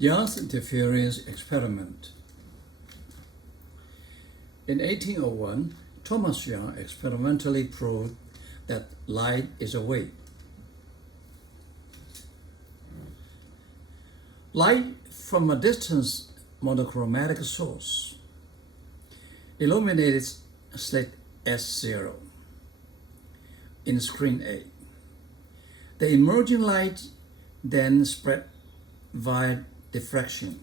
Young's interference experiment. In 1801, Thomas Young experimentally proved that light is a wave. Light from a distant monochromatic source illuminated slit S0 in screen A. The emerging light then spread via diffraction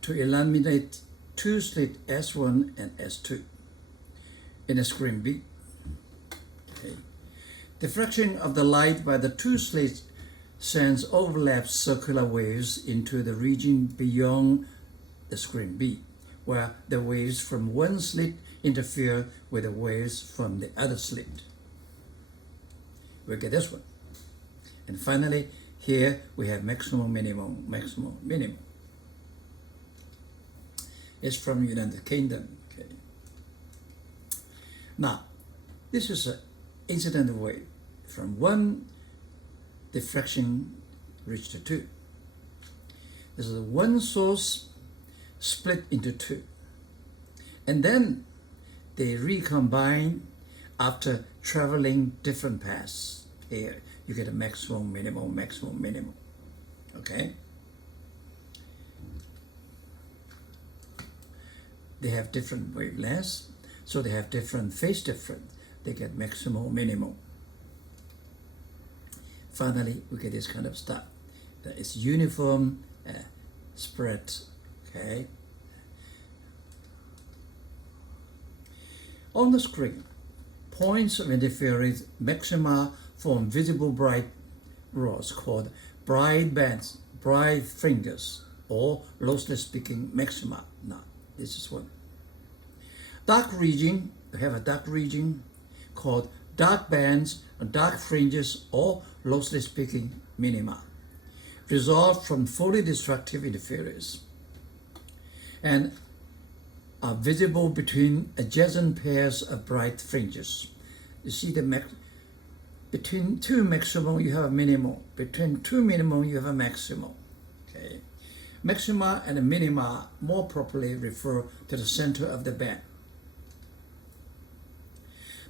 to illuminate two slits S1 and S2 in a screen B. Okay. Diffraction of the light by the two slits sends overlapped circular waves into the region beyond the screen B, where the waves from one slit interfere with the waves from the other slit. We get this one. And finally, here we have maximum, minimum, maximum, minimum. It's from United Kingdom. Okay. Now, this is an incident wave from one diffraction reached to two. This is one source split into two. And then they recombine after traveling different paths. Here you get a maximum, minimum, maximum, minimum. Okay? They have different wavelengths, so they have different phase difference. They get maximum, minimum. Finally, we get this kind of stuff. It's uniform spread. Okay. On the screen, points of interference maxima form visible bright rods called bright bands, bright fringes, or loosely speaking maxima. Now, this is one. Dark region, we have a dark region called dark bands, dark fringes, or loosely speaking minima, resolved from fully destructive interference and are visible between adjacent pairs of bright fringes. You see between two maximum you have a minimum, between two minimum you have a maximum. Okay. Maxima and minima more properly refer to the center of the band.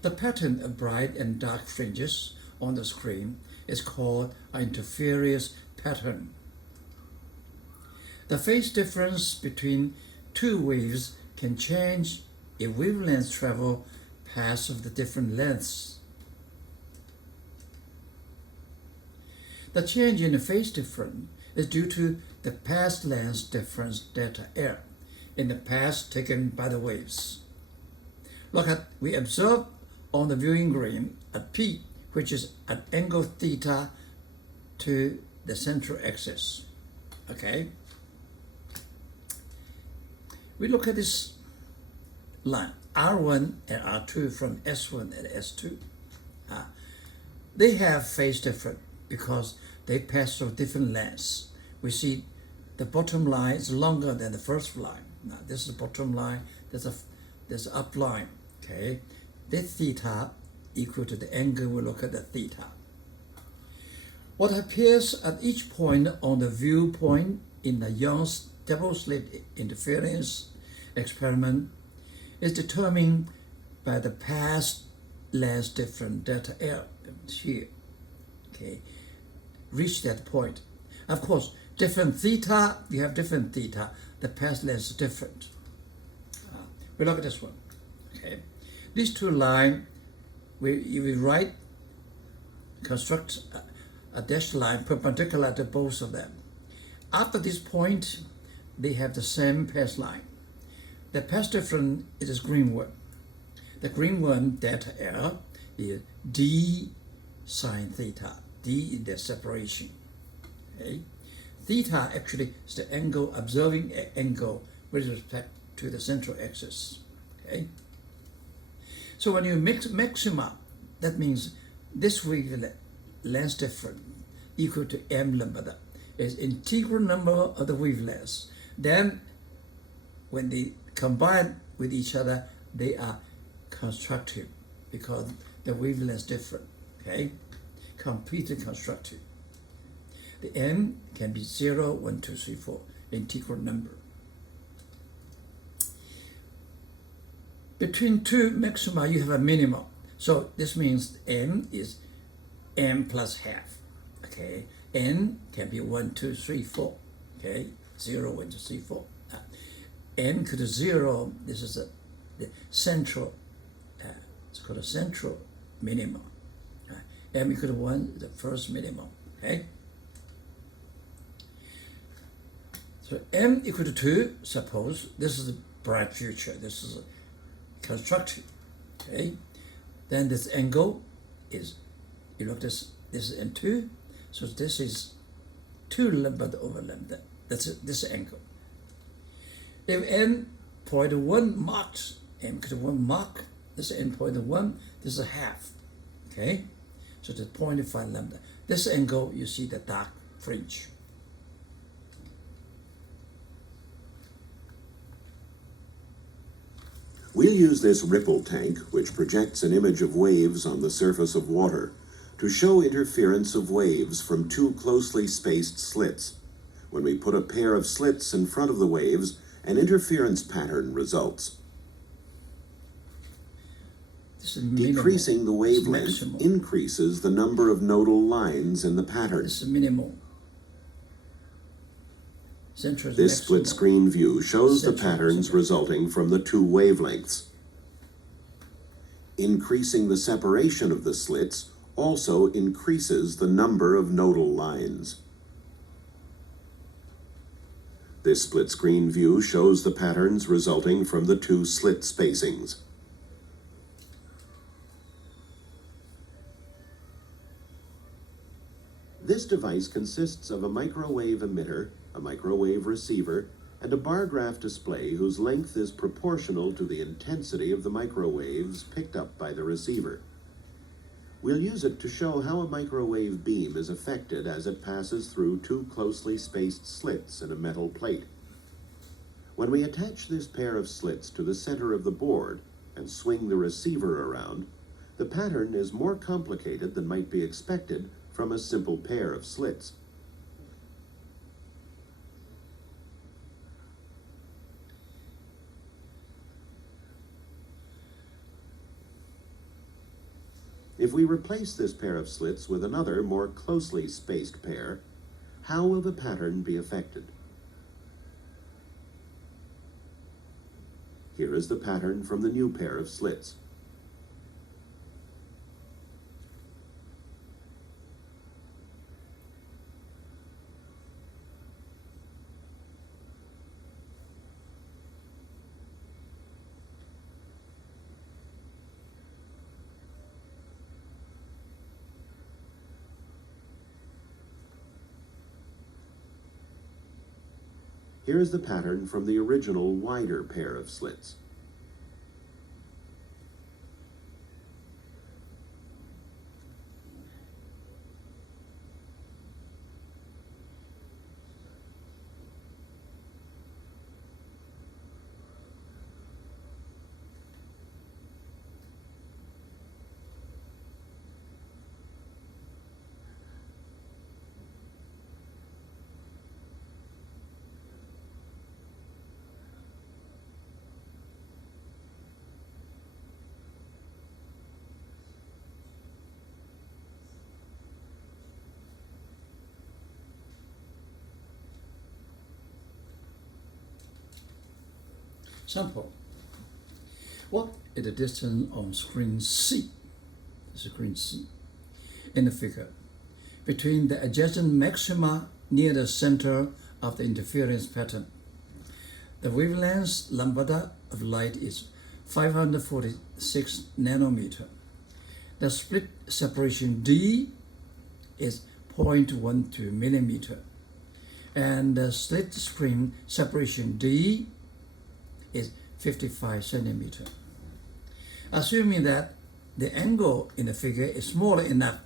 The pattern of bright and dark fringes on the screen is called an interference pattern. The phase difference between two waves can change if wavelengths travel past of the different lengths. The change in the phase difference is due to the path length difference delta L in the path taken by the waves. Look at, we observe on the viewing screen at P, which is at angle theta to the central axis. Okay? We look at this line, R1 and R2 from S1 and S2. They have phase difference because they pass through different lengths. We see the bottom line is longer than the first line. Now this is the bottom line, there's an up line. Okay? This theta equal to the angle we look at the theta. What appears at each point on the viewpoint in the Young's double slit interference experiment is determined by the path length difference delta L here. Okay, reach that point. Of course, different theta, you have different theta, the path length is different. We look at this one. Okay, these two lines, we construct a dashed line perpendicular to both of them. After this point, they have the same path line. The path difference is this green one. The green one, delta L, is d sine theta. D is the separation. Okay? Theta actually is the angle, observing angle with respect to the central axis. Okay? So when you mix maxima, that means this wavelength difference equal to m lambda is integral number of the wavelengths. Then when they combine with each other, they are constructive because the wavelength is different. Okay, completely constructive. the n can be 0, 1, 2, 3, 4, integral number. Between two maxima, you have a minimum. So this means n is n plus half. Okay, n can be 1, 2, 3, 4. Okay, 0, 1, 2, 3, 4. N equal to 0. This is the central. It's called a central minimum. M equal to 1 is the first minimum. Okay. So m equal to 2. Suppose this is a bright future. This is a constructed. Okay. Then this angle is, you look this is n2. So this is 2 lambda over lambda. That's it, this angle. If n point 1 marks, m equal to 1 mark, this is n point 1, this is a half. Okay? So the 0.5 lambda. This angle, you see the dark fringe. We'll use this ripple tank, which projects an image of waves on the surface of water, to show interference of waves from two closely spaced slits. When we put a pair of slits in front of the waves, an interference pattern results. Decreasing the wavelength increases the number of nodal lines in the pattern. This is minimal. This split-screen view shows the patterns resulting from the two wavelengths. Increasing the separation of the slits also increases the number of nodal lines. This split-screen view shows the patterns resulting from the two slit spacings. This device consists of a microwave emitter, a microwave receiver, and a bar graph display whose length is proportional to the intensity of the microwaves picked up by the receiver. We'll use it to show how a microwave beam is affected as it passes through two closely spaced slits in a metal plate. When we attach this pair of slits to the center of the board and swing the receiver around, the pattern is more complicated than might be expected from a simple pair of slits. If we replace this pair of slits with another more closely spaced pair, how will the pattern be affected? Here is the pattern from the new pair of slits. Here is the pattern from the original wider pair of slits. Sample. What is the distance on screen C? Screen C. In the figure, between the adjacent maxima near the center of the interference pattern. The wavelength lambda of light is 546 nanometer. The split separation D is 0.12 millimeter. And the slit screen separation D is 55 centimeter. Assuming that the angle in the figure is small enough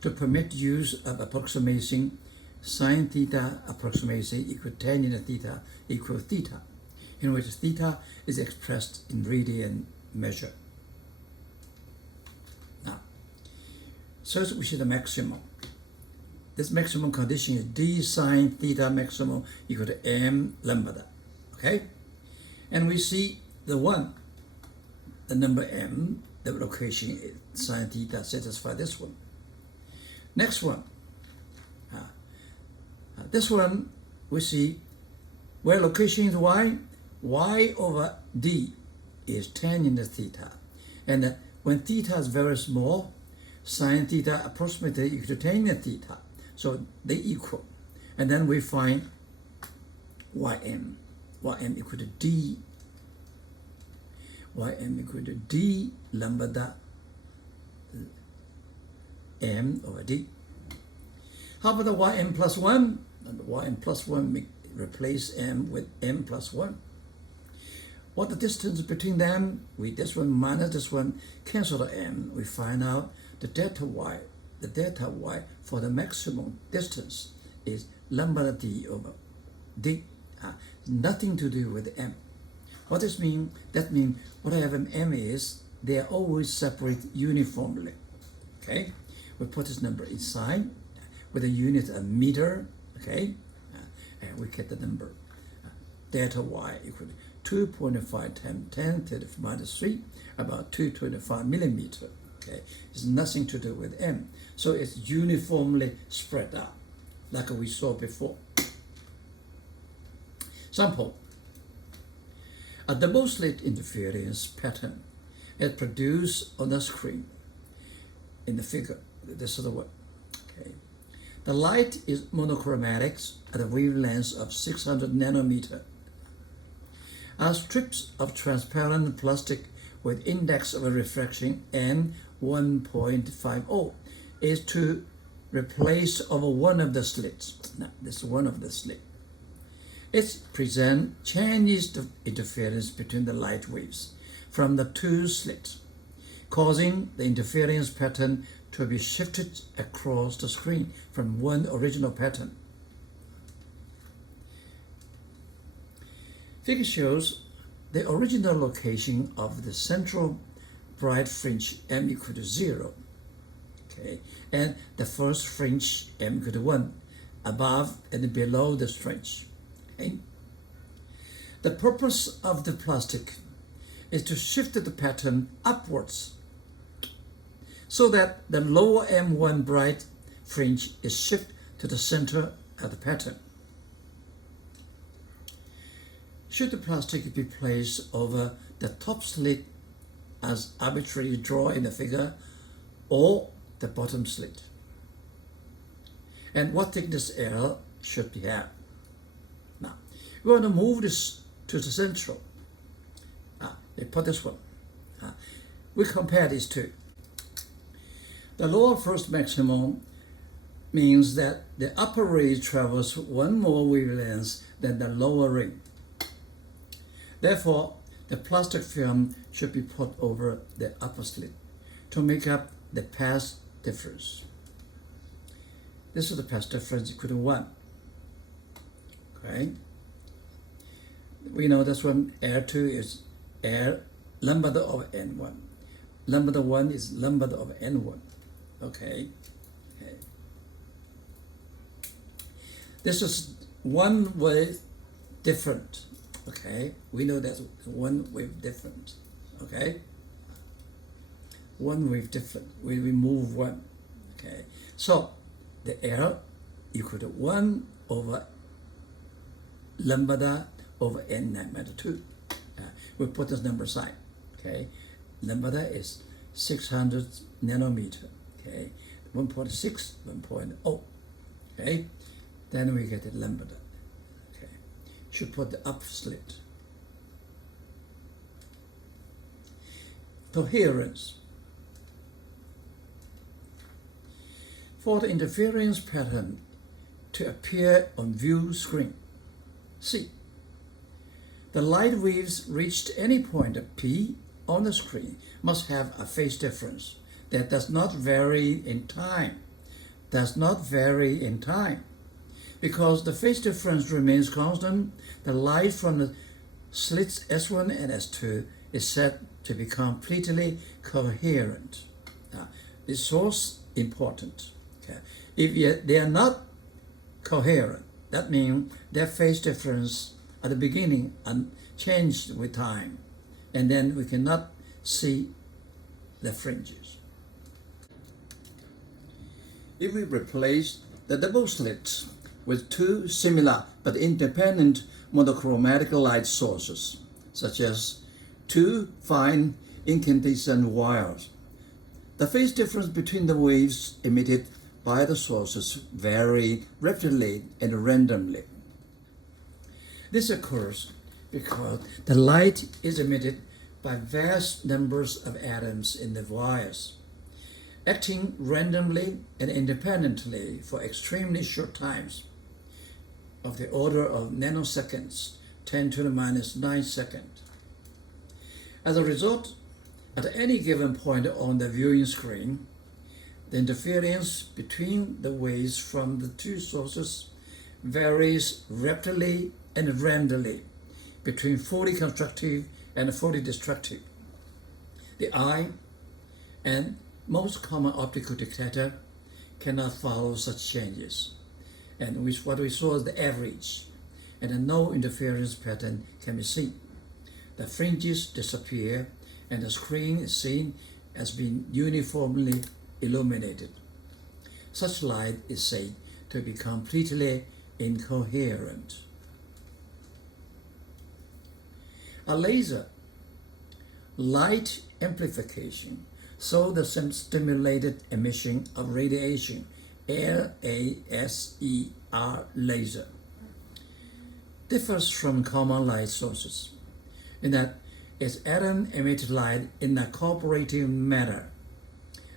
to permit use of approximation sine theta approximation equal tan inverse theta equal theta, in which theta is expressed in radian measure. Now, first we see the maximum. this maximum condition is d sine theta maximum equal to m lambda. Okay? And we see the number m, the location is sine theta satisfy this one. Next one. This one we see where location is y over d is tan theta. And when theta is very small, sine theta approximately equal to tan theta. So they equal. And then we find ym equal to d. Ym equal to d lambda m over d. How about the ym plus 1? Ym plus 1 replace m with m plus 1. What the distance between them? This one minus this one cancel the m. We find out the delta y. The delta y for the maximum distance is lambda d over d. Nothing to do with m. What does mean? That means whatever m is, they are always separate uniformly. Okay? We put this number inside with a unit of meter. Okay? And we get the number. Delta y equal to 2.5 times 10 to the minus 3, about 225 millimeter. Okay? It's nothing to do with m. So it's uniformly spread out, like we saw before. Sample. A double slit interference pattern is produced on the screen in the figure. This is the one. Okay. The light is monochromatic at a wavelength of 600 nanometer. As strips of transparent plastic with index of refraction n 1.50 is to replace over one of the slits. Now, this is one of the slits. It presents Chinese interference between the light waves from the two slits, causing the interference pattern to be shifted across the screen from one original pattern. Figure shows the original location of the central bright fringe m equal to 0, okay, and the first fringe m equal to 1, above and below the fringe. Okay. The purpose of the plastic is to shift the pattern upwards so that the lower M1 bright fringe is shifted to the center of the pattern. Should the plastic be placed over the top slit as arbitrarily drawn in the figure, or the bottom slit? And what thickness L should we have? Now, we want to move this to the central. They put this one. We compare these two. The lower first maximum means that the upper ray travels one more wavelength than the lower ray. Therefore, the plastic film should be put over the upper slit to make up the path difference. This is the path difference equal to 1. Okay? We know this one, R2 is R lambda of N1. Lambda 1 is lambda of N1. Okay? This is one way different. Okay? We know that's one wave different. Okay? One wave different. We remove 1. Okay? So, the L equal to 1 over lambda over n matter 2. We put this number aside. Okay, lambda is 600 nanometer. Okay, 1.6, 1.0. Okay, then we get the lambda. Okay, should put the up slit. Coherence. For the interference pattern to appear on view screen, C. The light waves reached any point of P on the screen must have a phase difference that does not vary in time. Does not vary in time. Because the phase difference remains constant, the light from the slits S1 and S2 is said to be completely coherent. Now, this source important. Okay. They are not coherent, that means their phase difference at the beginning and changed with time, and then we cannot see the fringes. If we replace the double slits with two similar but independent monochromatic light sources, such as two fine incandescent wires, the phase difference between the waves emitted by the sources vary rapidly and randomly. This occurs because the light is emitted by vast numbers of atoms in the wires, acting randomly and independently for extremely short times of the order of nanoseconds, 10 to the minus 9 seconds. As a result, at any given point on the viewing screen, the interference between the waves from the two sources varies rapidly and randomly between fully constructive and fully destructive. The eye and most common optical detector cannot follow such changes, and what we saw is the average, and no interference pattern can be seen. The fringes disappear, and the screen is seen as being uniformly illuminated. Such light is said to be completely incoherent. A laser light amplification, so the stimulated emission of radiation, LASER laser, differs from common light sources in that its atom emit light in a cooperating manner,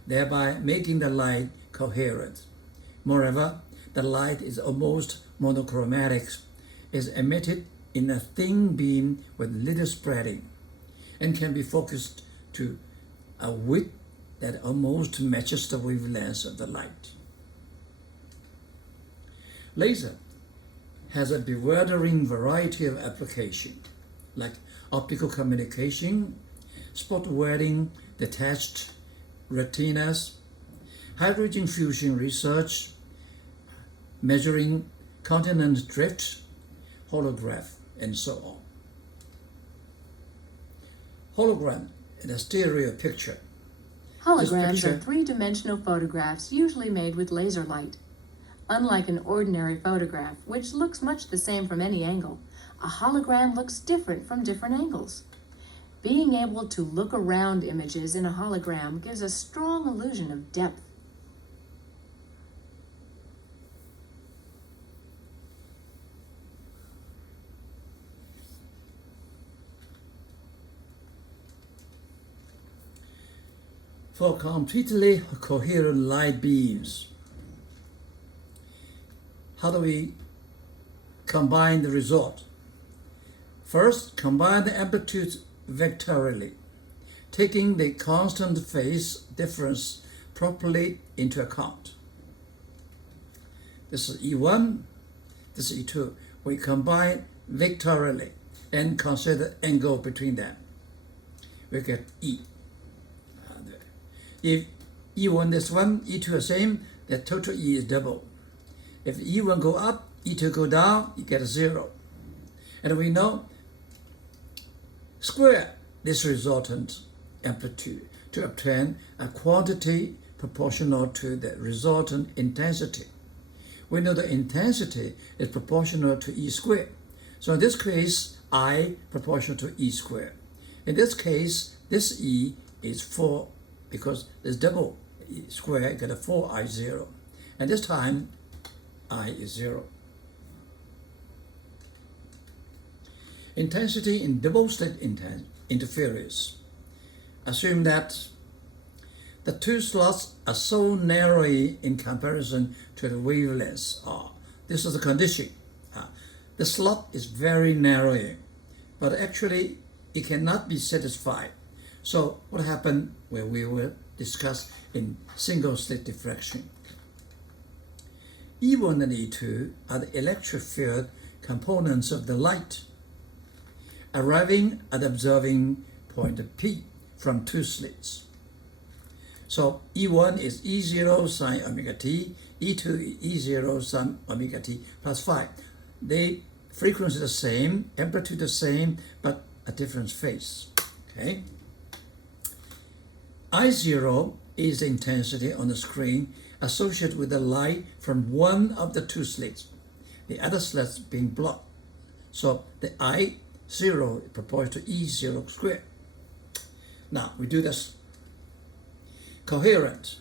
thereby making the light coherent. Moreover, the light is almost monochromatic, is emitted in a thin beam with little spreading, and can be focused to a width that almost matches the wavelength of the light. Laser has a bewildering variety of applications, like optical communication, spot welding, detached retinas, hydrogen fusion research, measuring continent drift, holograph, and so on. Hologram in a stereo picture. Holograms are three-dimensional photographs usually made with laser light. Unlike an ordinary photograph, which looks much the same from any angle, a hologram looks different from different angles. Being able to look around images in a hologram gives a strong illusion of depth. For completely coherent light beams, how do we combine the result? First, combine the amplitudes vectorially, taking the constant phase difference properly into account. This is E1, this is E2. We combine vectorially and consider angle between them. We get E. If E1 is 1, E2 is same, the total E is double. If E1 go up, E2 go down, you get a 0. And we know square this resultant amplitude to obtain a quantity proportional to the resultant intensity. We know the intensity is proportional to E squared. So in this case, I proportional to E squared. In this case, this E is 4 because it's double E squared, you get a 4I0. And this time, I is 0. Intensity in double-slit interference. Assume that the two slots are so narrow in comparison to the wavelengths are. This is the condition. The slot is very narrow, but actually it cannot be satisfied. So what happened when we will discuss in single-slit diffraction? E1 and E2 are the electric field components of the light, arriving at the observing point P from two slits. So E1 is E0 sine omega t, E2 is E0 sine omega t plus phi. They frequency the same, amplitude the same, but a different phase. Okay. I0 is the intensity on the screen associated with the light from one of the two slits, the other slits being blocked. So the I0 is proportional to E0 squared. Now we do this. Coherent.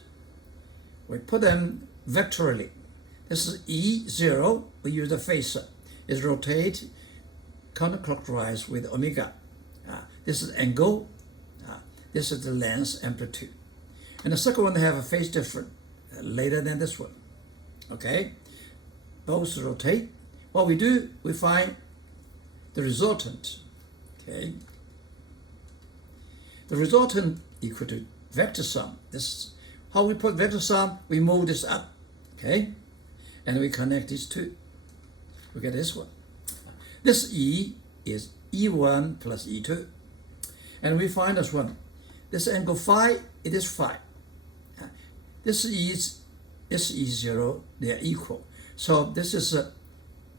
We put them vectorially. This is E0. We use the phaser. It rotates counterclockwise with omega. This is angle. This is the length amplitude. And the second one have a phase difference later than this one. Okay? Both rotate. What we do, we find the resultant. Okay? The resultant equal to vector sum. This is how we put vector sum. We move this up. Okay? And we connect these two. We get this one. This E is E1 plus E2. And we find this one. This angle phi, it is phi. This is E0, they are equal. So this is a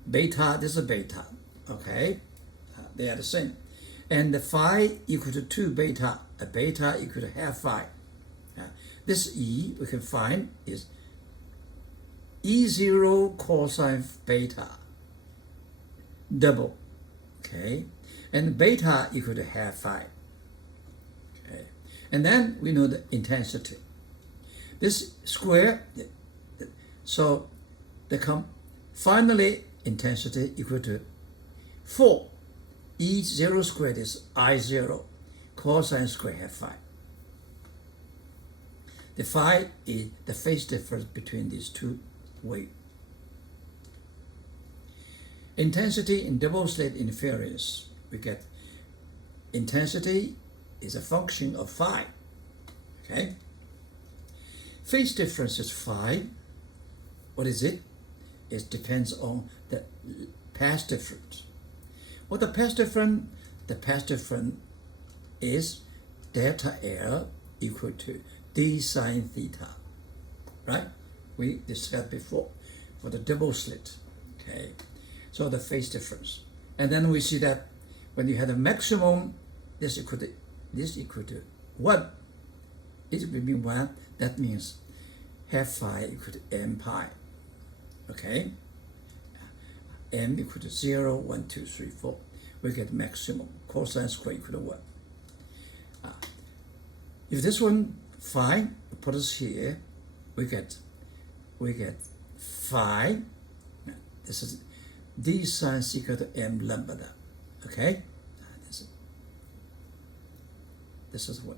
beta, this is a beta. Okay? They are the same. And the phi equal to 2 beta, a beta equal to half phi. This E we can find is E0 cosine beta, double. Okay? And beta equal to half phi. Okay? And then we know the intensity. This square, so finally intensity equal to 4. E0 squared is I0 cosine square half phi. The phi is the phase difference between these two waves. Intensity in double slit interference, we get intensity is a function of phi. Okay? Phase difference is phi. What is it? It depends on the path difference. What the path difference? The path difference is delta L equal to d sine theta. Right? We discussed before for the double slit. Okay. So the phase difference. And then we see that when you have the maximum, this equal to 1. It will be 1. That means half phi equal to m pi. Okay? M equal to 0, 1, 2, 3, 4. We get maximum. Cosine square equal to 1. If this one phi, put us here, we get phi. This is d sine equal to m lambda. Okay? This is what.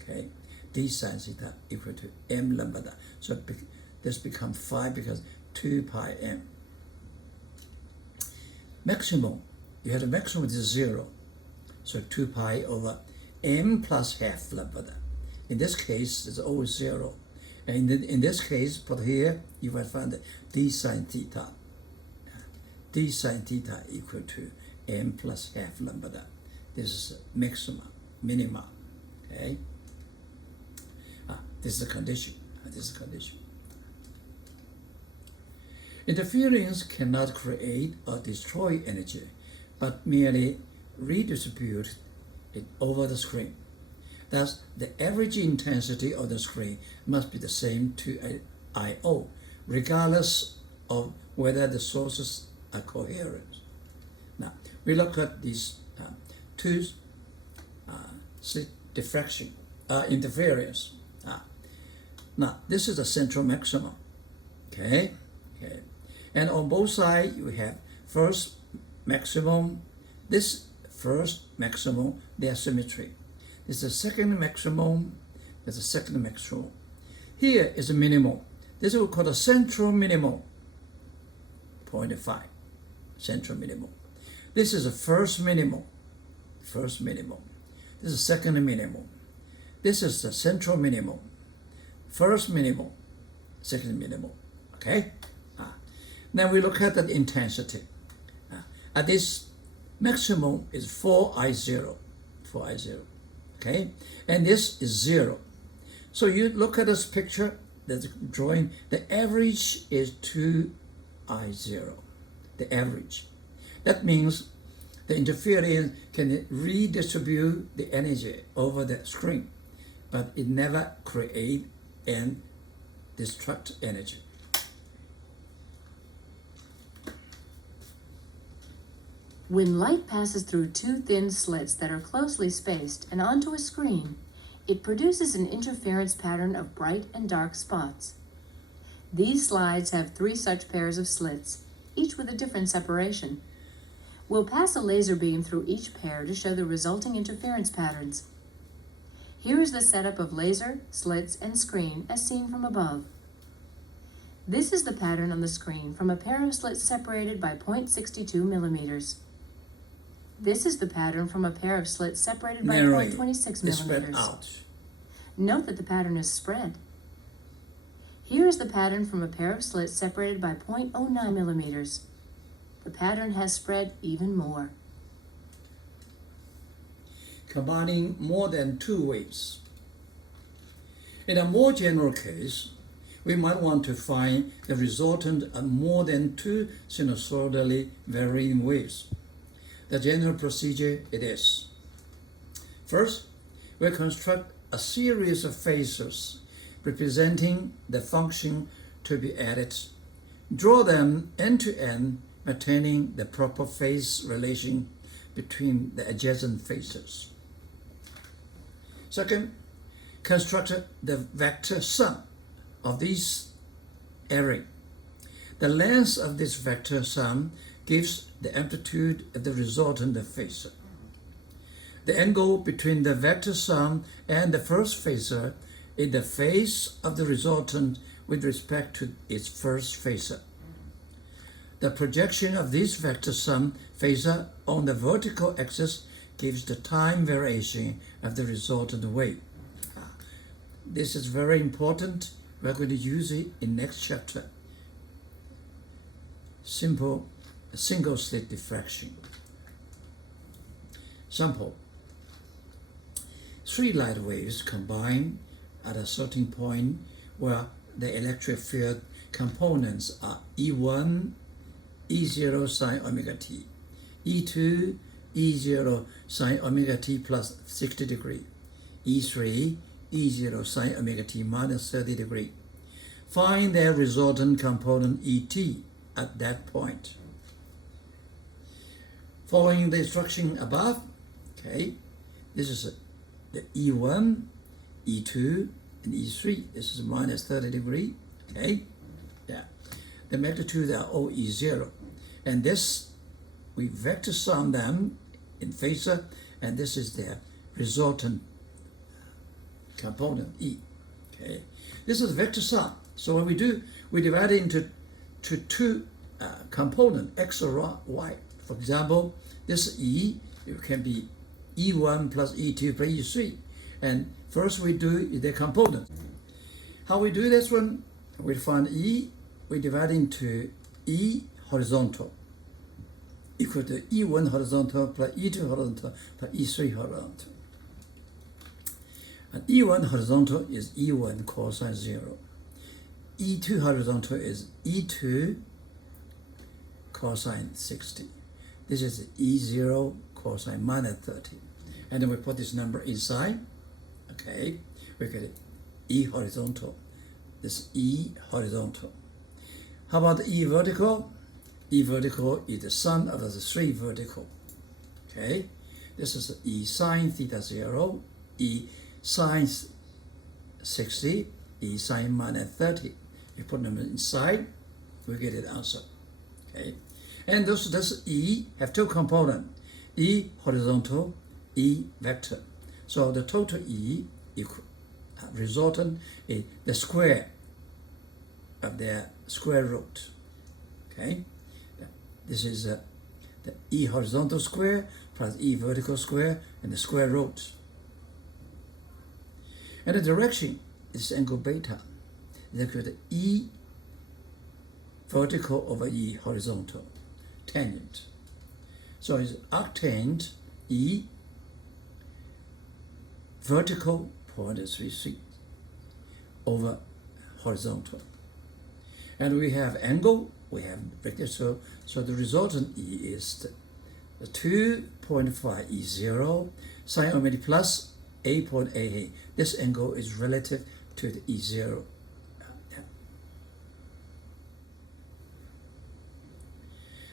Okay? D sine theta equal to m lambda. So this becomes phi because 2 pi m. Maximum, you have the maximum is 0. So 2 pi over m plus half lambda. In this case, it's always 0. And in this case, put here, you will find that d sine theta. D sine theta equal to m plus half lambda. This is minima. Okay? This is the condition. This is the condition. Interference cannot create or destroy energy, but merely redistribute it over the screen. Thus, the average intensity of the screen must be the same to I/O, regardless of whether the sources are coherent. Now, we look at these two slit diffraction, interference. Now, this is the central maximum. Okay? And on both sides, you have first maximum, this first maximum, they are symmetry. This is the second maximum, there's a second maximum. Here is a minimum. This is what we call the central minimum, 0.5, central minimum. This is the first minimum. This is second minimum. This is the central minimum. First minimum, second minimum. Okay? Now we look at the intensity. At this maximum is 4I0. Okay? And this is 0. So you look at this picture, there's a drawing, the average is 2I0, the average. That means the interference can redistribute the energy over the screen, but it never create and destruct energy. When light passes through two thin slits that are closely spaced and onto a screen, it produces an interference pattern of bright and dark spots. These slides have 3 such pairs of slits, each with a different separation. We'll pass a laser beam through each pair to show the resulting interference patterns. Here is the setup of laser, slits, and screen as seen from above. This is the pattern on the screen from a pair of slits separated by 0.62 millimeters. This is the pattern from a pair of slits separated by 0.26 millimeters. Out. Note that the pattern is spread. Here is the pattern from a pair of slits separated by 0.09 millimeters. The pattern has spread even more. Combining more than 2 waves. In a more general case, we might want to find the resultant of more than 2 sinusoidally varying waves. The general procedure it is: first, we construct a series of phasors representing the function to be added. Draw them end to end, maintaining the proper phase relation between the adjacent phasors. Second, construct the vector sum of these array. The length of this vector sum gives the amplitude of the resultant phasor. The angle between the vector sum and the first phasor is the phase of the resultant with respect to its first phasor. The projection of this vector sum phasor on the vertical axis gives the time variation of the resultant wave. This is very important. We're going to use it in next chapter. Simple single slit diffraction. Sample. 3 light waves combine at a certain point where the electric field components are E1, E0 sine omega t, E2, E0 sine omega t plus 60 degree, E3, E0 sine omega t minus 30 degree. Find their resultant component ET at that point. Following the instruction above, okay, this is the E1, E2, and E3. This is minus 30 degree, okay? Yeah. The magnitudes are all E0. And this, we vector sum them in phasor, and this is their resultant component E, okay? This is vector sum. So what we do, we divide it into 2 components, X or Y. For example, this E, it can be E1 plus E2 plus E3. And first we do the component. How we do this one? We find E, we divide into E horizontal equal to E1 horizontal plus E2 horizontal plus E3 horizontal. And E1 horizontal is E1 cosine 0. E2 horizontal is E2 cosine 60. This is E0 cosine minus 30. And then we put this number inside. Okay, we get it. E horizontal. This E horizontal. How about the E vertical? E vertical is the sum of the 3 vertical. Okay, this is E sine theta 0, E sine 60, E sine minus 30. You put them inside, we get the answer. Okay, and this E have 2 components, E horizontal, E vector. So the total E equal, resultant is the square of their square root. Okay, this is the E horizontal square plus E vertical square and the square root. And the direction is angle beta is equal to E vertical over E horizontal, tangent. So it's arctangent E vertical 0.33. over horizontal. And we have angle, we have vector, so the resultant E is the 2.5 E0 sine omega plus A.A. This angle is relative to the E0.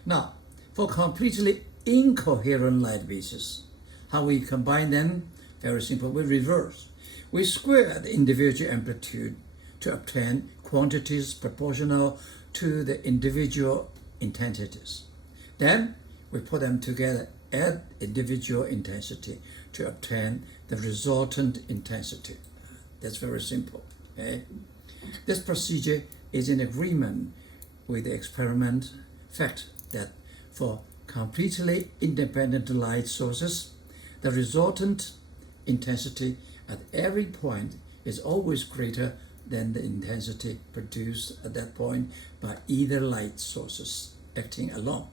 Now, for completely incoherent light bases, how we combine them? Very simple, we reverse. We square the individual amplitude to obtain quantities proportional to the individual intensities. Then we put them together, add individual intensity to obtain the resultant intensity. That's very simple. Okay? This procedure is in agreement with the experiment fact that for completely independent light sources, the resultant intensity at every point is always greater than the intensity produced at that point by either light sources acting alone.